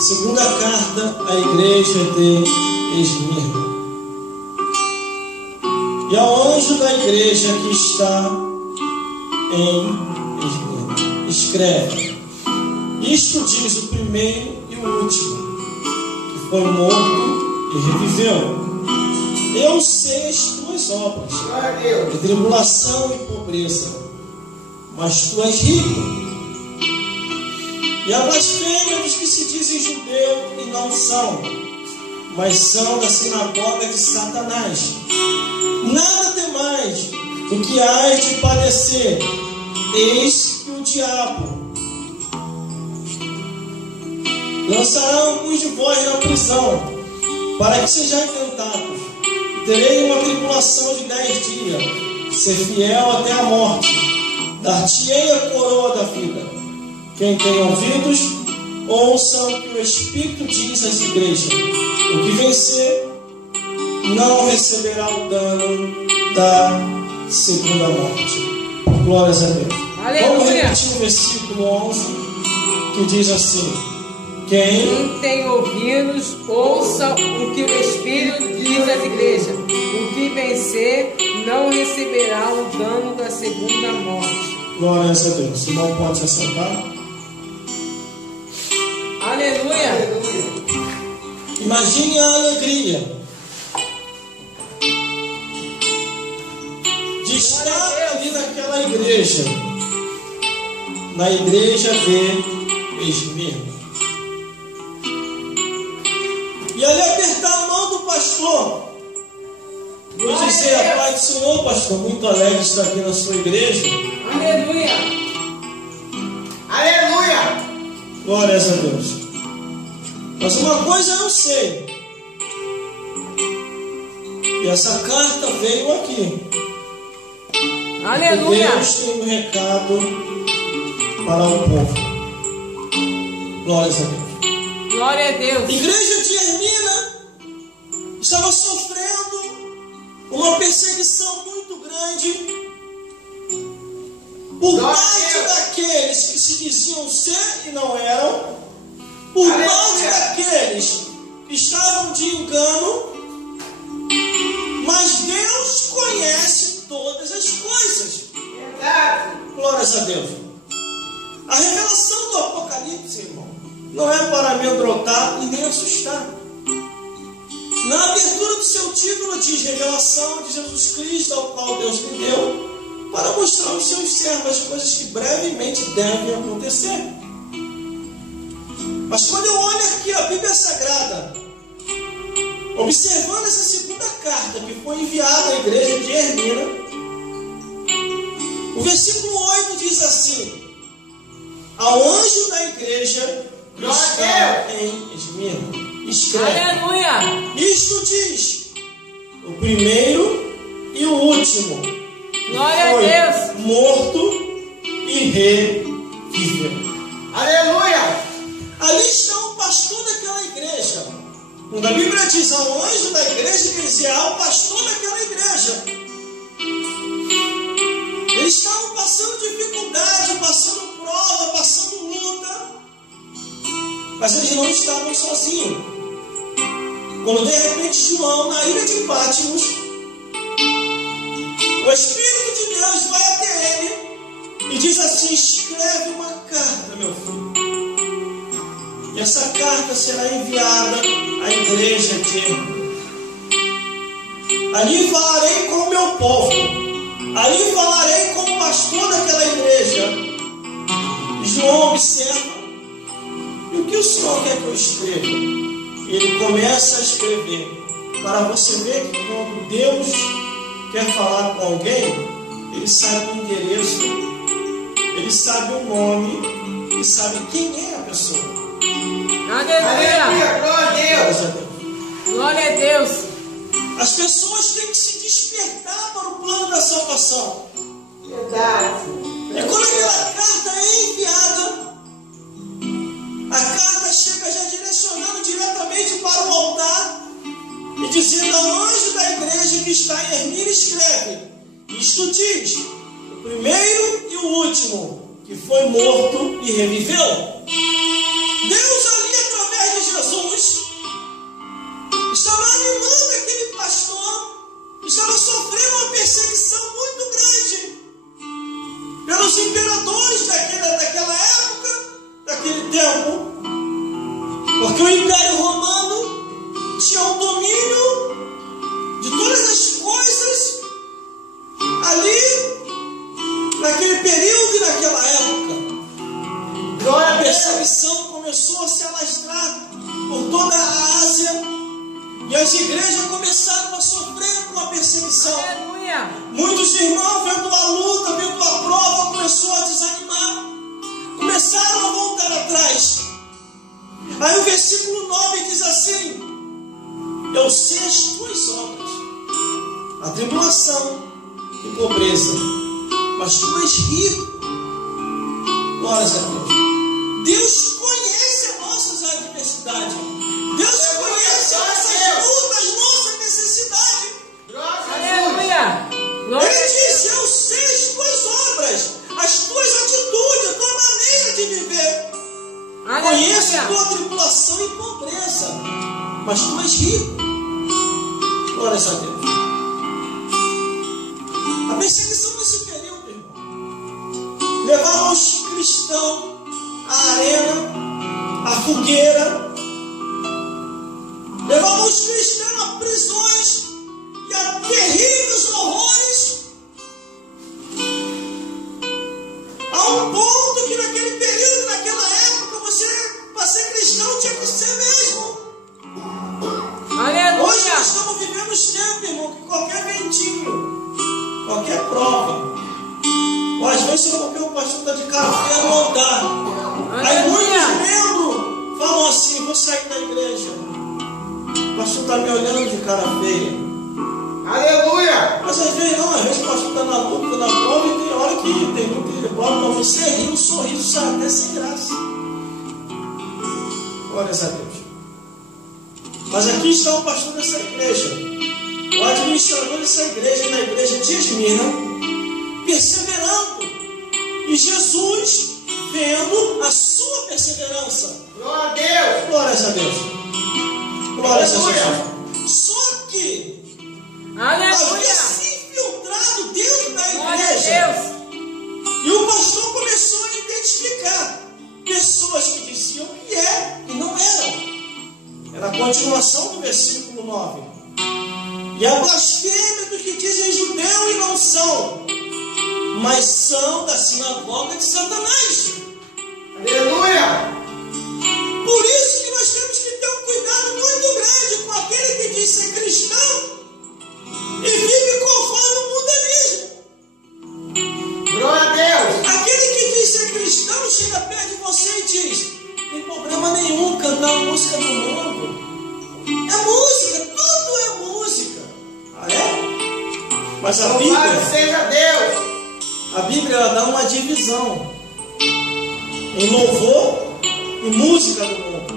Segunda carta à igreja de Esmirna. E ao anjo da igreja que está em Esmirna, escreve: isto diz o primeiro e o último, que foi morto e reviveu. Eu sei as tuas obras, de tribulação e pobreza, mas tu és rico. E a blasfêmia dos que se dizem judeu e não são, mas são da sinagoga de Satanás. Nada demais do que hás de padecer. Eis que o diabo lançará alguns de vós na prisão, para que sejais tentados. Terei uma tribulação de 10 dias. Ser fiel até a morte. Dar-te-ei a coroa da vida. Quem tem ouvidos, ouça o que o Espírito diz às igrejas. O que vencer não receberá o dano da segunda morte. Glórias a Deus. Aleluia. Vamos repetir o versículo 11, que diz assim: Quem tem ouvidos, ouça o que o Espírito diz às igrejas. O que vencer não receberá o dano da segunda morte. Glórias a Deus. O irmão pode se assentar. Aleluia. Imagine a alegria de estar ali naquela igreja, na igreja de Esmirna, e ali apertar a mão do pastor. Vou dizer: a paz do Senhor, pastor, muito alegre de estar aqui na sua igreja. Aleluia. Aleluia. Glórias a Deus. Mas uma coisa eu sei, e essa carta veio aqui. Aleluia. Deus tem um recado para o povo. Glórias a Deus. Glória a Deus. A igreja de Esmirna estava sofrendo uma perseguição muito grande por parte daqueles que se diziam ser e não eram, por parte daqueles que estavam de engano, mas Deus conhece todas as coisas. Glórias a Deus. A revelação do Apocalipse, irmão, não é para amedrontar e nem assustar. Na abertura do seu título diz: revelação de Jesus Cristo, ao qual Deus me deu, para mostrar aos seus servos as coisas que brevemente devem acontecer. Mas quando eu olho aqui a Bíblia Sagrada, observando essa segunda carta que foi enviada à igreja de Esmirna, o versículo 8 diz assim: ao anjo da igreja que está em Esmirna, escreve: Aleluia. isto diz o primeiro e o último, Glória foi a Deus. morto e reviveu. Aleluia. Ali está o pastor daquela igreja. Quando a Bíblia diz ao anjo da igreja, quer dizer ao pastor daquela igreja. Eles estavam passando dificuldade, passando prova, passando luta, mas eles não estavam sozinhos. Quando de repente João, na ilha de Patmos, o Espírito de Deus vai até ele e diz assim: escreve uma carta, meu filho. E essa carta será enviada à igreja de Esmirna. Ali falarei com o meu povo. Ali falarei com o pastor daquela igreja. E João observa: e o que o Senhor quer que eu escreva? E ele começa a escrever, para você ver que quando Deus quer falar com alguém, ele sabe o endereço, ele sabe o nome, e sabe quem é a pessoa. Aleluia. Glória a Deus. Glória a Deus. As pessoas têm que se despertar para o plano da salvação. Verdade. E quando aquela carta é enviada, a carta chega já direcionando diretamente para o altar e dizendo ao anjo da igreja que está em Esmirna, escreve: isto diz o primeiro e o último, que foi morto e reviveu. Deus ali, através de tempo, porque o Império Romano tinha o domínio de todas as coisas ali, naquele período e naquela época. A perseguição começou a se alastrar por toda a Ásia e as igrejas começaram a sofrer com a perseguição. Aleluia. Muitos irmãos, vendo a luta, vendo a prova, começou a desanimar, começaram a voltar atrás. Aí o versículo 9 diz assim: eu sei as tuas obras, a tribulação e pobreza, mas tu és rico. Glórias a Deus. Deus conhece as nossas adversidades. Deus conhece as nossas lutas, nossas necessidades. Aleluia. Ele diz: eu sei as tuas obras, as tuas atitudes, a tua maneira de viver. Conheço a tua tribulação e pobreza, mas tu és rico. Glórias a Deus. A perseguição nesse período, irmão, levava os cristãos à arena, à fogueira, levava os cristãos a prisões e a terríveis horrores, a um ponto que naquele período, naquela época, você, para ser cristão, tinha que ser mesmo. Aleluia. Hoje nós estamos vivendo os tempos, irmão, que qualquer ventinho, qualquer prova, ou às vezes porque o pastor está de café no altar. Aí muitos membros falam assim: vou sair da igreja, o pastor está me olhando de cara feia. Aleluia. Mas às vezes não, às vezes o pastor está na luta, na prova, e tem hora que tem muita prova, mas você ri, o sorriso sai até sem graça. Glórias a Deus. Mas aqui está o pastor dessa igreja, o administrador dessa igreja, na igreja de Esmirna, perseverando, e Jesus vendo a sua perseverança. Glória a Deus. Glórias a Deus. Glórias a Jesus. Só que havia se infiltrado dentro da igreja. E o pastor começou a identificar pessoas que diziam que e não eram. Era a continuação do versículo 9. E a blasfêmia dos que dizem judeu e não são, mas são da sinagoga de Satanás. Aleluia. Por isso que nós temos que ter um cuidado muito grande com aquele que diz ser cristão e vive conforme o mundanismo. Glória a Deus. Aquele que diz ser cristão chega perto de você e diz: tem problema nenhum cantar a música do mundo. É música, tudo é música. Ah, é? Mas a Louvado seja Deus. A Bíblia ela dá uma divisão em louvor e música do mundo.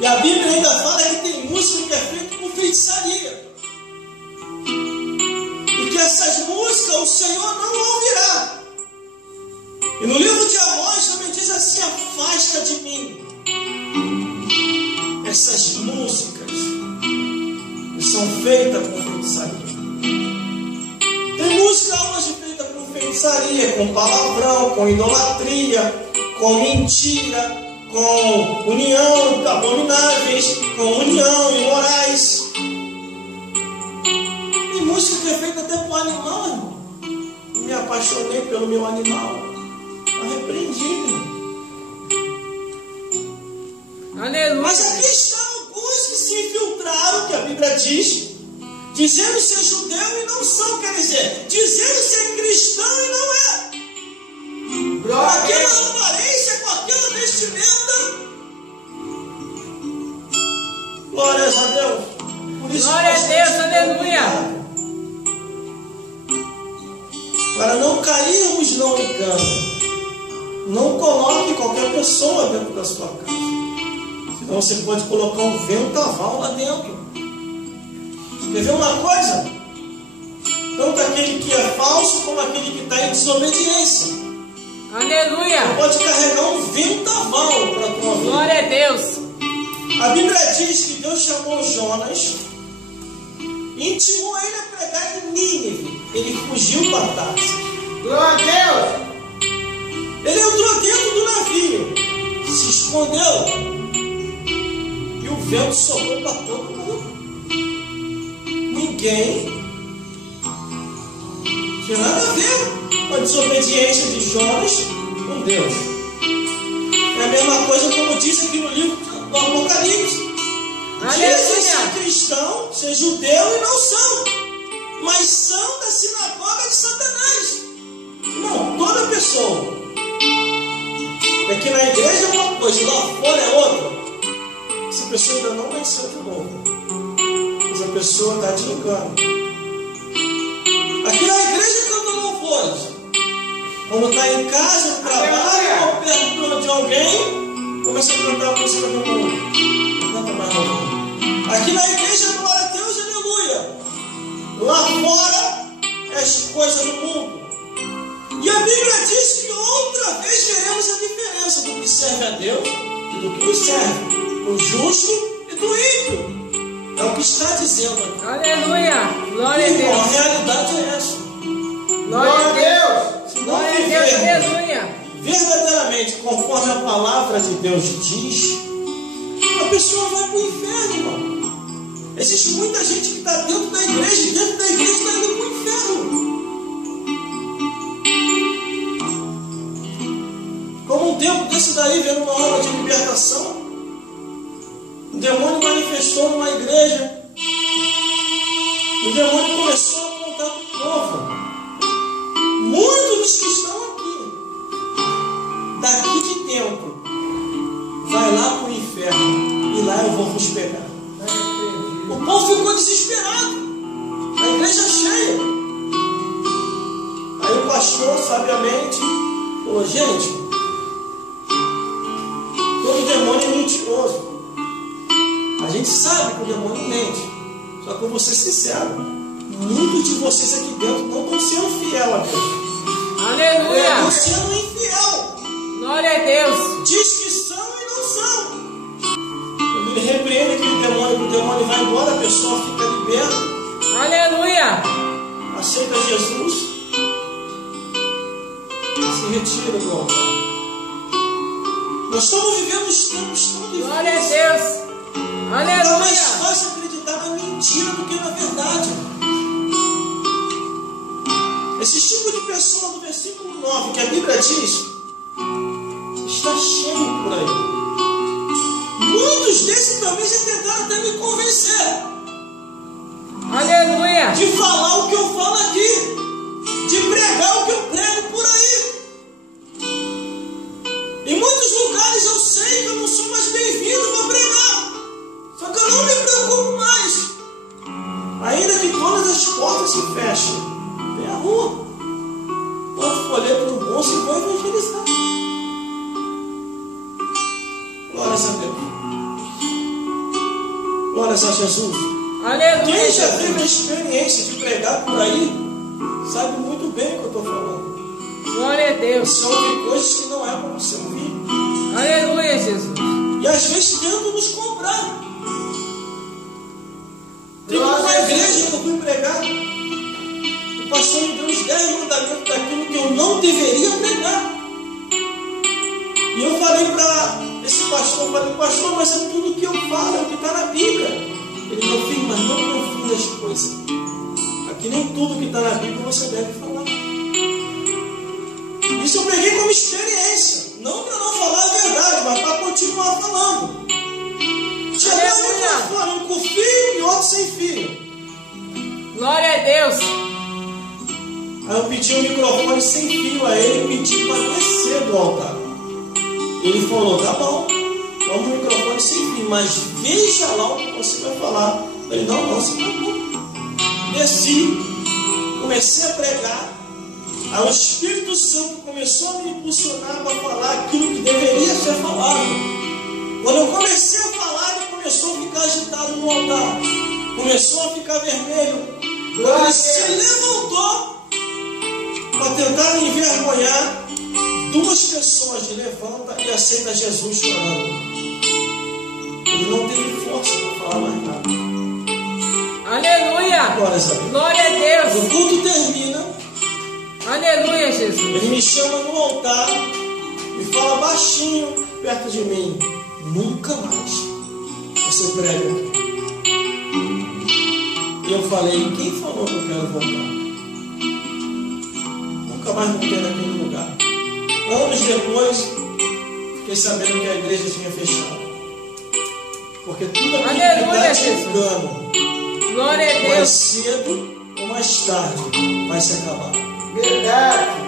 E a Bíblia ainda fala que tem música que é feita com feitiçaria. E que essas músicas o Senhor não ouvirá. E no livro de Amós também diz assim: afasta de mim essas músicas que são feitas com feitiçaria. Tem música hoje feita com feitiçaria, com palavrão, com idolatria, com mentira, com união abomináveis, com união imorais. Tem música que é feita até para o animal, irmão. Me apaixonei pelo meu animal. Está repreendido. Aleluia. Mas aqui estão alguns que se infiltraram, que a Bíblia diz, dizendo ser judeu e não são, quer dizer, dizendo ser cristão e não é. Com Glória a aquela Deus. aparência, com aquela vestimenta. Glórias a Deus. Por isso Glória a nós Deus, temos que ter aleluia. cuidado. Para não cairmos no engano. Não coloque qualquer pessoa dentro da sua casa. Senão você pode colocar um ventaval lá dentro. Quer ver uma coisa? Tanto aquele que é falso como aquele que está em desobediência. Aleluia. Pode carregar um ventaval para a tua vida. Glória a Deus. A Bíblia diz que Deus chamou Jonas e intimou ele a pregar em Nínive. Ele fugiu para Tarsis. Glória a Deus. Ele entrou dentro do navio, se escondeu, e o vento soprou para todo mundo. Ninguém tinha nada a ver com a desobediência de Jonas com Deus. É a mesma coisa como diz aqui no livro do Apocalipse. Dizem ser cristão, ser judeu e não são, mas são da sinagoga de Satanás. Não, toda pessoa. É que na igreja é uma coisa, lá fora é outra. Essa pessoa ainda não nasceu de novo. Essa pessoa está de engano. Aqui na igreja canta louvores. Quando está em casa, no trabalho, ou perto de alguém, começa a cantar a música do mundo. Não canta mais não. Aqui na igreja, glória a Deus, aleluia. Lá fora, é as coisas do mundo. E a Bíblia diz que outra vez veremos a diferença do que serve a Deus e do que nos serve. Do justo e do ímpio. É o que está dizendo aqui. Aleluia! Glória a Deus! A realidade é essa. Glória a Deus! Se não Glória a Deus! vivermos Aleluia! verdadeiramente conforme a palavra de Deus diz, a pessoa vai para o inferno, irmão. Existe muita gente que está dentro da igreja e dentro da igreja está indo para o inferno. Como um tempo desse daí, vendo uma aula de libertação, o demônio manifestou numa igreja. O demônio começou a apontar para o povo. Muitos dos que estão aqui, daqui de dentro, vai lá para o inferno e lá eu vou vos pegar. O povo ficou desesperado. A igreja cheia. Aí o pastor, sabiamente, falou: gente, todo demônio é mentiroso. A gente sabe que o demônio mente. Só que eu vou ser sincero, muitos de vocês aqui dentro não estão sendo fiel a Deus. Aleluia! Estão sendo infiel. Glória a Deus! Diz que são e não são. Quando ele repreende aquele demônio, que o demônio vai embora, a pessoa fica liberta. Aleluia! Aceita Jesus, se retira do altar. Nós estamos vivendo os tempos tão difíceis. Glória a Deus! É mais Aleluia! fácil acreditar na mentira do que na verdade. Esse tipo de pessoa, no versículo 9, que a Bíblia diz, está cheio por aí. Muitos desses também já tentaram até me convencer Aleluia! de falar o que eu falo aqui, de pregar o que eu prego por aí. Em muitos lugares eu sei que eu não sou mais bem-vindo para pregar. Só que eu não me preocupo mais. Ainda que todas as portas se fechem, tem a rua. Quando folheto no bolso e vou evangelizar. Glórias a Deus. Glórias a Jesus. Aleluia! Quem já teve a experiência de pregar por aí, sabe muito bem o que eu estou falando. Glória a Deus! Você ouve coisas que não é para você ouvir. Aleluia, Jesus! E às vezes tentam nos comprar. Tem uma igreja que eu fui pregar. O pastor me deu os 10 mandamentos daquilo que eu não deveria pregar. E eu falei para esse pastor, pastor, mas é tudo que eu falo, é o que está na Bíblia. Ele, meu filho, mas não confunda as coisas. Aqui nem tudo que está na Bíblia você deve falar. Isso eu peguei como experiência. Não para não falar a verdade, mas para continuar falando. Tinha um microfone, um com fio e outro sem fio. Glória a Deus! Aí eu pedi um microfone sem fio a ele e pedi para descer do altar. Ele falou, tá bom, vamos um microfone sem fio, mas veja lá o que você vai falar. Eu falei, não, você tá bom. Desci, comecei a pregar. Aí o Espírito Santo começou a me impulsionar para falar aquilo que deveria ser falado. Quando eu comecei a falar, ele começou a ficar agitado no altar. Começou a ficar vermelho. Quando ele se levantou para tentar me envergonhar, 2 pessoas levantam e aceitam Jesus chorando. Ele não teve força para falar mais nada. Aleluia! Glória a Deus. O culto termina. Aleluia, Jesus. Ele me chama no altar e fala baixinho perto de mim: nunca mais você prega aqui. E eu falei: quem falou que eu quero voltar? Nunca mais voltei naquele lugar. Anos depois, fiquei sabendo que a igreja tinha fechado. Porque tudo aquilo que dá engano, glória a mais Deus. cedo ou mais tarde vai se acabar. Verdade.